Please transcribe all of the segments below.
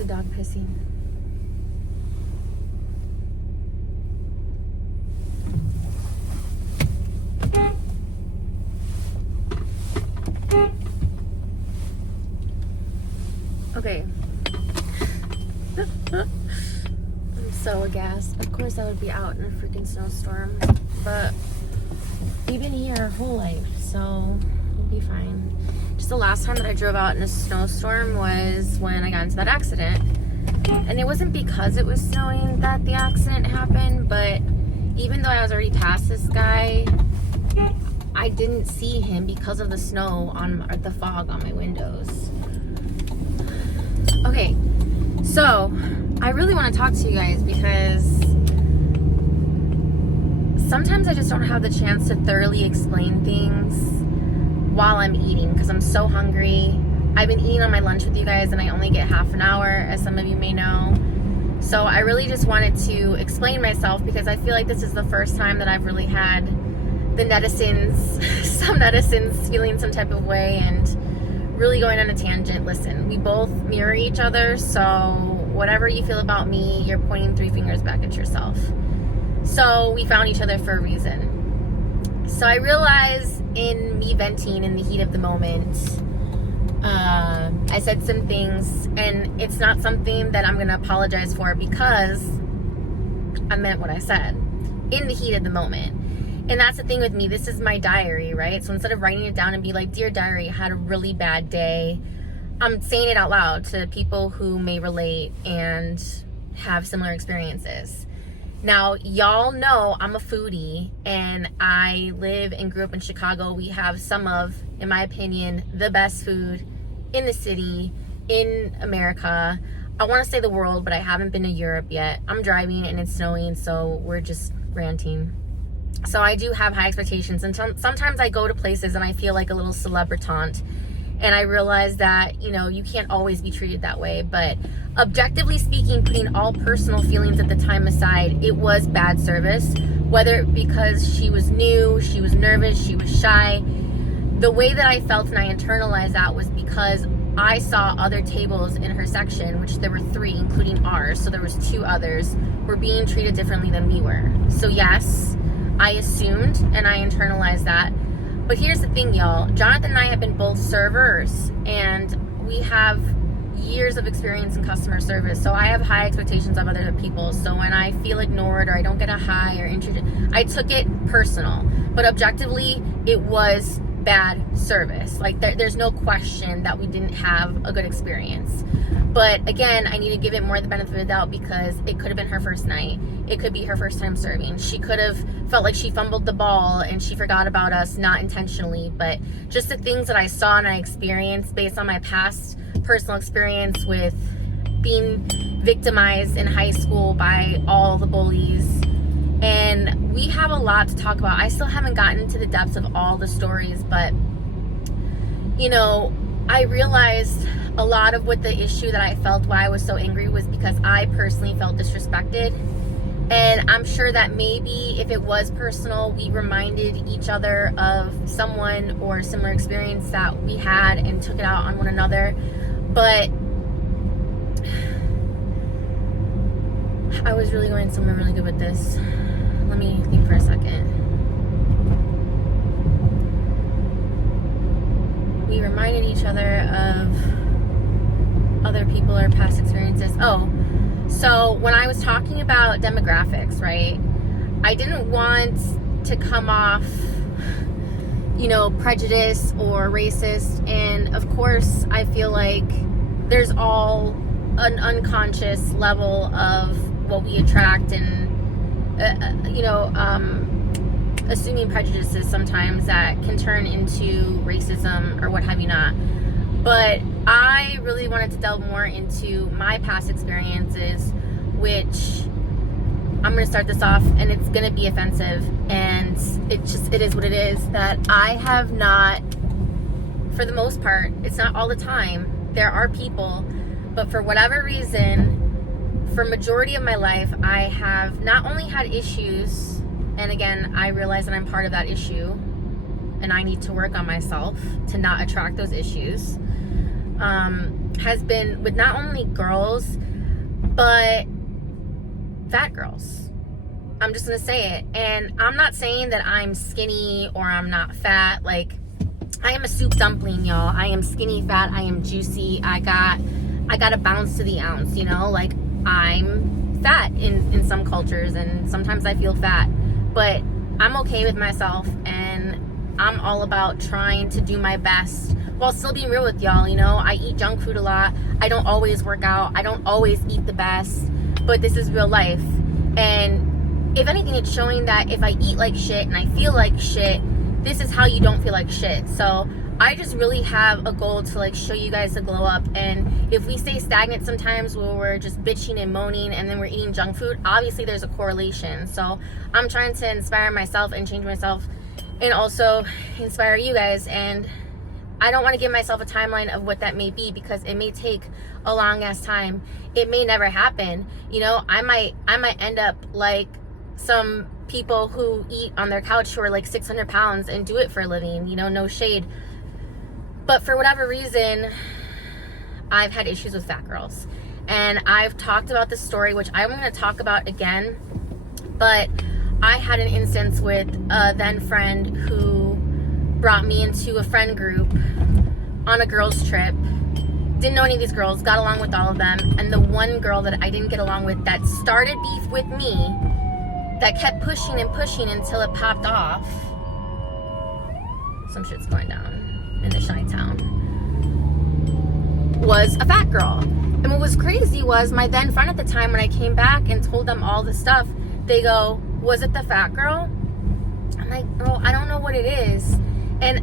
There's a dog pissing. Okay. I'm so aghast. Of course I would be out in a freaking snowstorm, but we've been here our whole life, so we'll be fine. Just the last time that I drove out in a snowstorm was when I got into that accident. And it wasn't because it was snowing that the accident happened, but even though I was already past this guy, I didn't see him because of the snow or the fog on my windows. Okay, so I really want to talk to you guys because sometimes I just don't have the chance to thoroughly explain things while I'm eating because I'm so hungry. I've been eating on my lunch with you guys and I only get half an hour, as some of you may know. So I really just wanted to explain myself because I feel like this is the first time that I've really had the netizens, some netizens feeling some type of way and really going on a tangent. Listen, we both mirror each other, so whatever you feel about me, you're pointing 3 fingers back at yourself. So we found each other for a reason. So I realized in me venting in the heat of the moment, I said some things, and it's not something that I'm going to apologize for because I meant what I said in the heat of the moment. And that's the thing with me. This is my diary, right? So instead of writing it down and be like, dear diary, I had a really bad day, I'm saying it out loud to people who may relate and have similar experiences. Now, y'all know I'm a foodie and I live and grew up in Chicago. We have some of, in my opinion, the best food in the city, in America. I want to say the world, but I haven't been to Europe yet. I'm driving and it's snowing, so we're just ranting. So I do have high expectations, and sometimes I go to places and I feel like a little celebritant, and I realize that, you know, you can't always be treated that way. But objectively speaking, putting all personal feelings at the time aside, it was bad service, whether because she was new, she was nervous, she was shy. The way that I felt and I internalized that was because I saw other tables in her section, which there were 3, including ours, so there was 2 others, were being treated differently than we were. So yes, I assumed and I internalized that. But here's the thing, y'all. Jonathan and I have been both servers, and we have years of experience in customer service. So I have high expectations of other people. So when I feel ignored or I don't get a hi or introduced, I took it personal. But objectively, it was bad service. Like there's no question that we didn't have a good experience. But again, I need to give it more the benefit of the doubt because it could have been her first night. It could be her first time serving. She could have felt like she fumbled the ball and she forgot about us, not intentionally, but just the things that I saw and I experienced based on my past personal experience with being victimized in high school by all the bullies. And we have a lot to talk about. I still haven't gotten to the depths of all the stories, but you know, I realized a lot of what the issue that I felt why I was so angry was because I personally felt disrespected. And I'm sure that maybe if it was personal, we reminded each other of someone or similar experience that we had and took it out on one another. But I was really going somewhere really good with this. Let me think for a second. We reminded each other of other people or past experiences. Oh, so when I was talking about demographics, right, I didn't want to come off, you know, prejudiced or racist. And of course, I feel like there's all an unconscious level of what we attract and, assuming prejudices sometimes that can turn into racism or what have you not. But I really wanted to delve more into my past experiences, which I'm going to start this off and it's going to be offensive, and it is what it is, that I have not, for the most part, it's not all the time, there are people, but for whatever reason, for majority of my life, I have not only had issues, and again, I realize that I'm part of that issue, and I need to work on myself to not attract those issues. has been with not only girls, but fat girls. I'm just gonna say it. And I'm not saying that I'm skinny or I'm not fat. Like, I am a soup dumpling, y'all. I am skinny fat. I am juicy. I got a bounce to the ounce, you know? Like, I'm fat in some cultures, and sometimes I feel fat. But I'm okay with myself, and I'm all about trying to do my best while still being real with y'all, you know? I eat junk food a lot. I don't always work out. I don't always eat the best. But this is real life. And if anything, it's showing that if I eat like shit and I feel like shit, this is how you don't feel like shit. So I just really have a goal to like show you guys the glow up. And if we stay stagnant sometimes where we're just bitching and moaning and then we're eating junk food, obviously there's a correlation. So I'm trying to inspire myself and change myself, and also inspire you guys. And I don't want to give myself a timeline of what that may be, because it may take a long ass time. It may never happen. You know, I might end up like some people who eat on their couch who are like 600 pounds and do it for a living, you know, no shade. But for whatever reason, I've had issues with fat girls. And I've talked about this story, which I'm going to talk about again. But I had an instance with a then friend who brought me into a friend group on a girls' trip. Didn't know any of these girls, got along with all of them. And the one girl that I didn't get along with that started beef with me, that kept pushing and pushing until it popped off. Some shit's going down in the Chi-town. Was a fat girl. And what was crazy was my then friend at the time, when I came back and told them all the stuff, they go, "Was it the fat girl?" I'm like, "Girl, I don't know what it is." And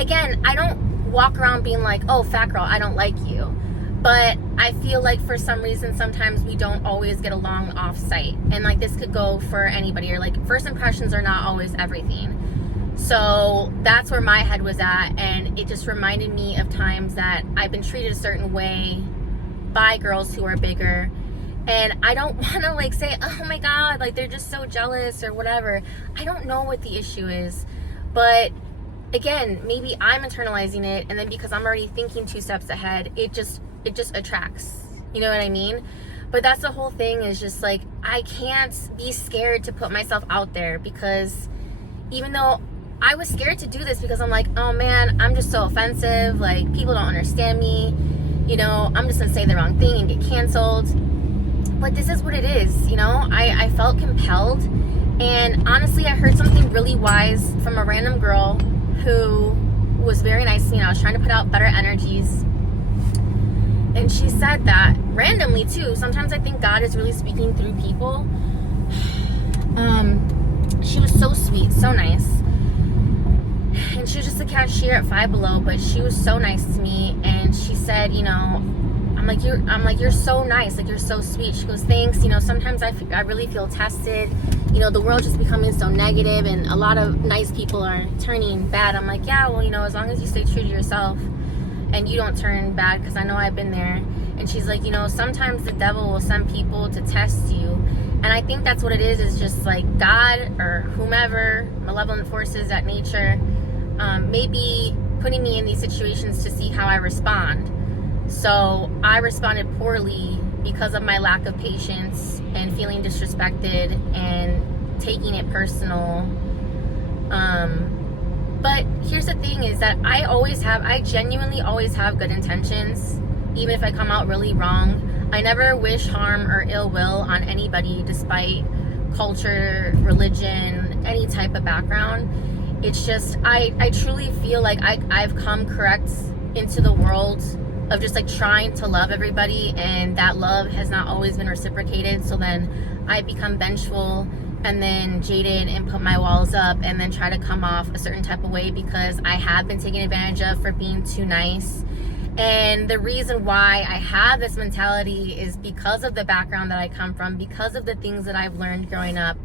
again, I don't walk around being like, "Oh, fat girl, I don't like you." But I feel like for some reason, sometimes we don't always get along off site. And like, this could go for anybody, or like, first impressions are not always everything. So that's where my head was at. And it just reminded me of times that I've been treated a certain way by girls who are bigger. And I don't want to like say, "Oh my God, like they're just so jealous," or whatever. I don't know what the issue is. But again, maybe I'm internalizing it. And then because I'm already thinking 2 steps ahead, it just attracts. You know what I mean? But that's the whole thing, is just like, I can't be scared to put myself out there, because even though I was scared to do this, because I'm like, oh man, I'm just so offensive. Like, people don't understand me. You know, I'm just gonna say the wrong thing and get canceled. But this is what it is, you know? I felt compelled. And honestly, I heard something really wise from a random girl who was very nice to me, and I was trying to put out better energies. And she said that randomly too. Sometimes I think God is really speaking through people. She was so sweet, so nice. And she was just a cashier at Five Below, but she was so nice to me. And she said, you know, I'm like, you're so nice, like you're so sweet. She goes, thanks. You know, sometimes I really feel tested. You know, the world's just becoming so negative, and a lot of nice people are turning bad. I'm like, yeah, well, you know, as long as you stay true to yourself and you don't turn bad, because I know I've been there. And she's like, you know, sometimes the devil will send people to test you. And I think that's what it is just like God or whomever, malevolent forces at nature, maybe putting me in these situations to see how I respond. So I responded poorly because of my lack of patience and feeling disrespected and taking it personal. But here's the thing, is that I genuinely always have good intentions, even if I come out really wrong. I never wish harm or ill will on anybody, despite culture, religion, any type of background. It's just, I truly feel like I've come correct into the world of just like trying to love everybody, and that love has not always been reciprocated. So then I become vengeful and then jaded and put my walls up and then try to come off a certain type of way, because I have been taken advantage of for being too nice. And the reason why I have this mentality is because of the background that I come from, because of the things that I've learned growing up.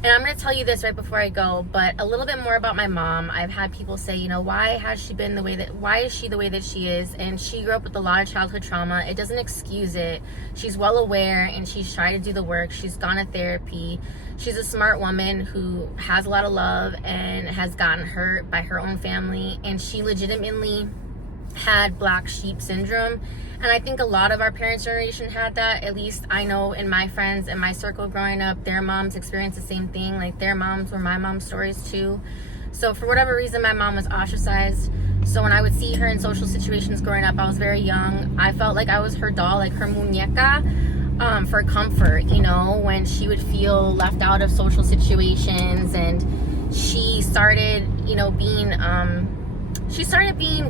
And I'm going to tell you this right before I go, but a little bit more about my mom. I've had people say, you know, why is she the way that she is? And she grew up with a lot of childhood trauma. It doesn't excuse it. She's well aware, and she's tried to do the work. She's gone to therapy. She's a smart woman who has a lot of love and has gotten hurt by her own family. And she legitimately had black sheep syndrome. And I think a lot of our parents' generation had that. At least I know in my friends and my circle growing up, their moms experienced the same thing. Like their moms were my mom's stories too. So for whatever reason, my mom was ostracized. So when I would see her in social situations growing up, I was very young. I felt like I was her doll, like her muñeca, for comfort, you know, when she would feel left out of social situations. And she started, you know, being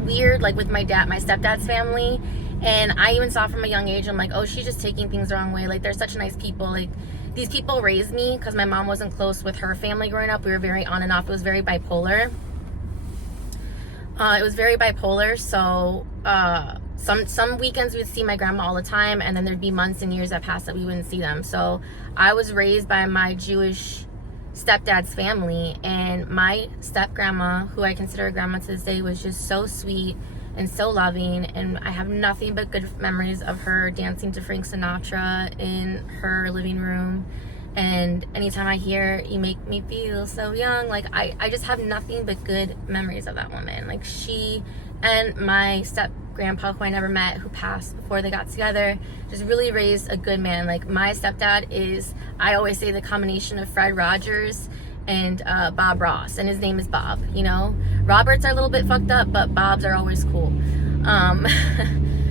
weird, like with my stepdad's family. And I even saw from a young age, I'm like, oh, she's just taking things the wrong way. Like, they're such nice people. Like, these people raised me because my mom wasn't close with her family growing up. We were very on and off. It was very bipolar. So some weekends we would see my grandma all the time, and then there'd be months and years that passed that we wouldn't see them. So I was raised by my Jewish stepdad's family, and my step grandma, who I consider a grandma to this day, was just so sweet and so loving. And I have nothing but good memories of her dancing to Frank Sinatra in her living room. And anytime I hear "You Make Me Feel So Young," like I just have nothing but good memories of that woman. Like, she and my step grandpa, who I never met, who passed before they got together, just really raised a good man. Like, my stepdad is, I always say, the combination of Fred Rogers and Bob Ross, and his name is Bob, you know. Roberts are a little bit fucked up, but Bobs are always cool.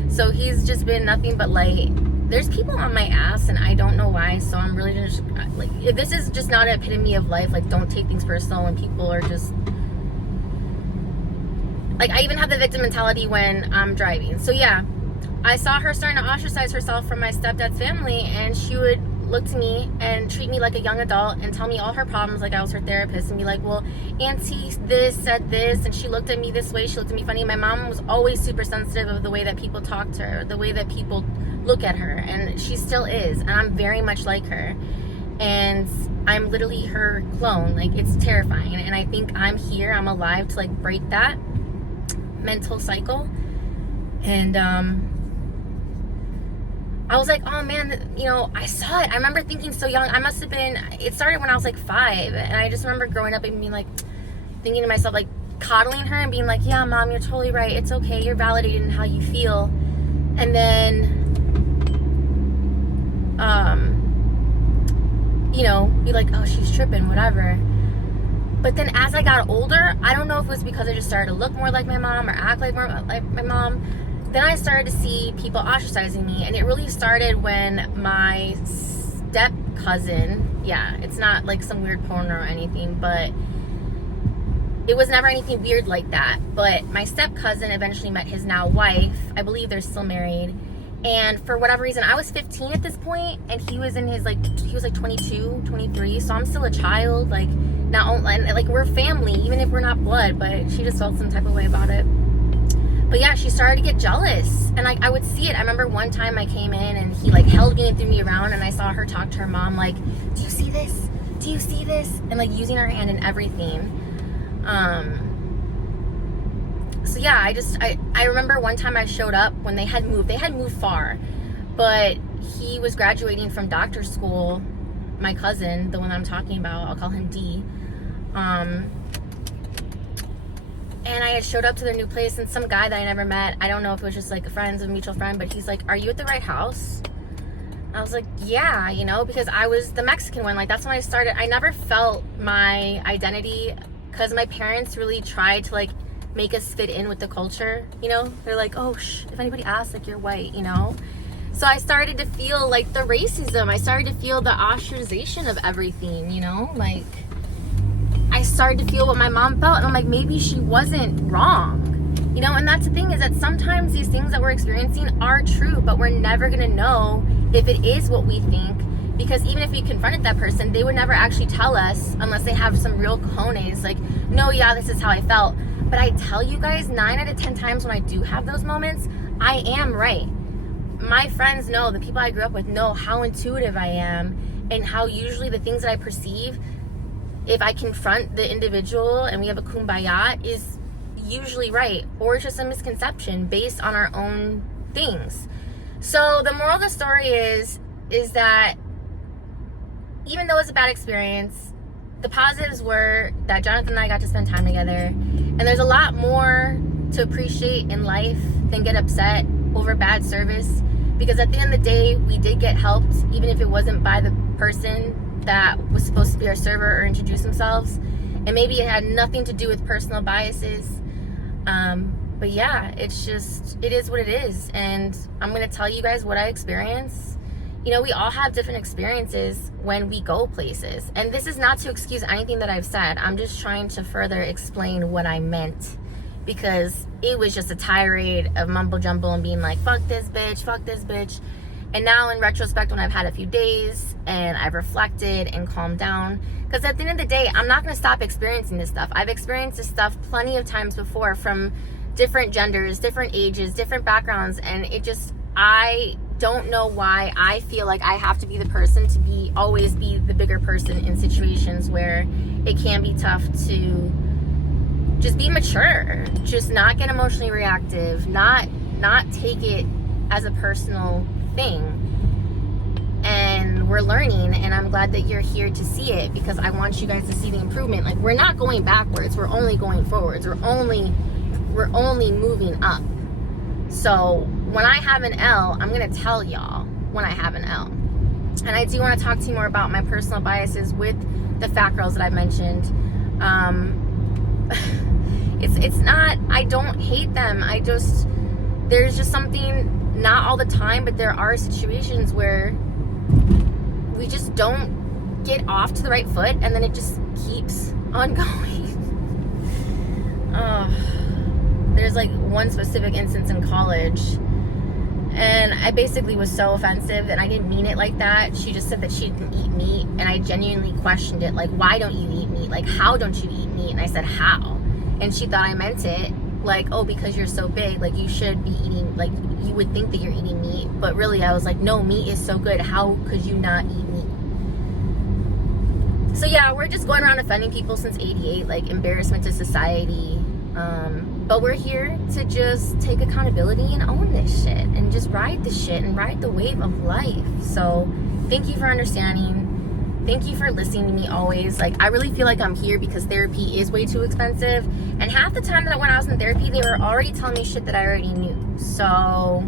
So he's just been nothing but light. There's people on my ass, and I don't know why, so I'm really just, like, if this is just not an epitome of life. Like, don't take things personal when people are just, like, I even have the victim mentality when I'm driving. So yeah, I saw her starting to ostracize herself from my stepdad's family, and she would look to me and treat me like a young adult and tell me all her problems like I was her therapist, and be like, well, auntie this said this, and she looked at me this way, she looked at me funny. My mom was always super sensitive of the way that people talk to her, the way that people look at her, and she still is, and I'm very much like her, and I'm literally her clone. Like, it's terrifying, and I think I'm alive to, like, break that mental cycle. And I was like, oh man, you know, I saw it. I remember thinking so young, it started when I was like 5, and I just remember growing up and being like, thinking to myself, like, coddling her and being like, yeah, mom, you're totally right, it's okay, you're validated in how you feel. And then you know, be like, oh, she's tripping, whatever. But then as I got older, I don't know if it was because I just started to look more like my mom or act like more like my mom, then I started to see people ostracizing me. And it really started when my step cousin, yeah, it's not like some weird porno or anything, but it was never anything weird like that. But my step cousin eventually met his now wife. I believe they're still married. And for whatever reason, I was 15 at this point, and he was in his, like, he was like 22, 23, so I'm still a child. Like, not only, and, like, we're family, even if we're not blood, but she just felt some type of way about it. But yeah, she started to get jealous, and, like, I would see it. I remember one time I came in, and he, like, held me and threw me around, and I saw her talk to her mom, like, do you see this? Do you see this? And, like, using her hand and everything. So yeah, I remember one time I showed up when they had moved far, but he was graduating from doctor school, my cousin, the one I'm talking about, I'll call him D, and I had showed up to their new place, and some guy that I never met, I don't know if it was just like a mutual friend, but he's like, are you at the right house? I was like, yeah, you know, because I was the Mexican one. Like, that's when I started. I never felt my identity, because my parents really tried to, like, make us fit in with the culture, you know. They're like, oh, if anybody asks, like, you're white, you know. So I started to feel like the racism. I started to feel the ostracization of everything, you know. Like, I started to feel what my mom felt, and I'm like, maybe she wasn't wrong, you know. And that's the thing, is that sometimes these things that we're experiencing are true, but we're never gonna know if it is what we think, because even if we confronted that person, they would never actually tell us unless they have some real cojones, like, no, yeah, this is how I felt. But I tell you guys, 9 out of 10 times when I do have those moments, I am right. My friends know, the people I grew up with know how intuitive I am, and how usually the things that I perceive, if I confront the individual and we have a kumbaya, is usually right, or it's just a misconception based on our own things. So the moral of the story is that even though it was a bad experience, the positives were that Jonathan and I got to spend time together, and there's a lot more to appreciate in life than get upset over bad service, because at the end of the day, we did get helped, even if it wasn't by the person that was supposed to be our server or introduce themselves, and maybe it had nothing to do with personal biases. But yeah, it is what it is, and I'm gonna tell you guys what I experienced. You know, we all have different experiences when we go places, and this is not to excuse anything that I've said. I'm just trying to further explain what I meant, because it was just a tirade of mumble jumble and being like, fuck this bitch. And now in retrospect, when I've had a few days and I've reflected and calmed down, because at the end of the day, I'm not going to stop experiencing this stuff. I've experienced this stuff plenty of times before, from different genders, different ages, different backgrounds, and I don't know why I feel like I have to be the person to always be the bigger person in situations where it can be tough to just be mature, just not get emotionally reactive, not take it as a personal thing. And we're learning, and I'm glad that you're here to see it, because I want you guys to see the improvement. Like, we're not going backwards, we're only going forwards. We're only moving up. So when I have an L, I'm gonna tell y'all when I have an L. And I do want to talk to you more about my personal biases with the fat girls that I mentioned. It's not, I don't hate them. There's just something, not all the time, but there are situations where we just don't get off to the right foot, and then it just keeps on going. There's like one specific instance in college, and I basically was so offensive, and I didn't mean it like that. She just said that she didn't eat meat, and I genuinely questioned it, like, why don't you eat meat? Like, how don't you eat meat? And I said, how? And she thought I meant it like, oh, because you're so big, like, you should be eating, like, you would think that you're eating meat. But really, I was like, no, meat is so good, how could you not eat meat? So yeah, we're just going around offending people since '88, like, embarrassment to society. But we're here to just take accountability and own this shit, and just ride the shit and ride the wave of life. So thank you for understanding. Thank you for listening to me always. Like, I really feel like I'm here because therapy is way too expensive. And half the time that when I was in therapy, they were already telling me shit that I already knew. So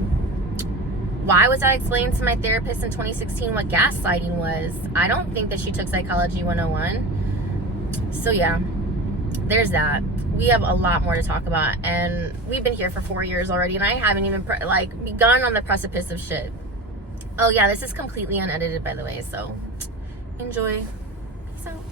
why was I explaining to my therapist in 2016 what gaslighting was? I don't think that she took Psychology 101. So yeah, there's that. We have a lot more to talk about, and we've been here for 4 years already, and I haven't even begun on the precipice of shit. Oh yeah, this is completely unedited, by the way, so enjoy. Peace out.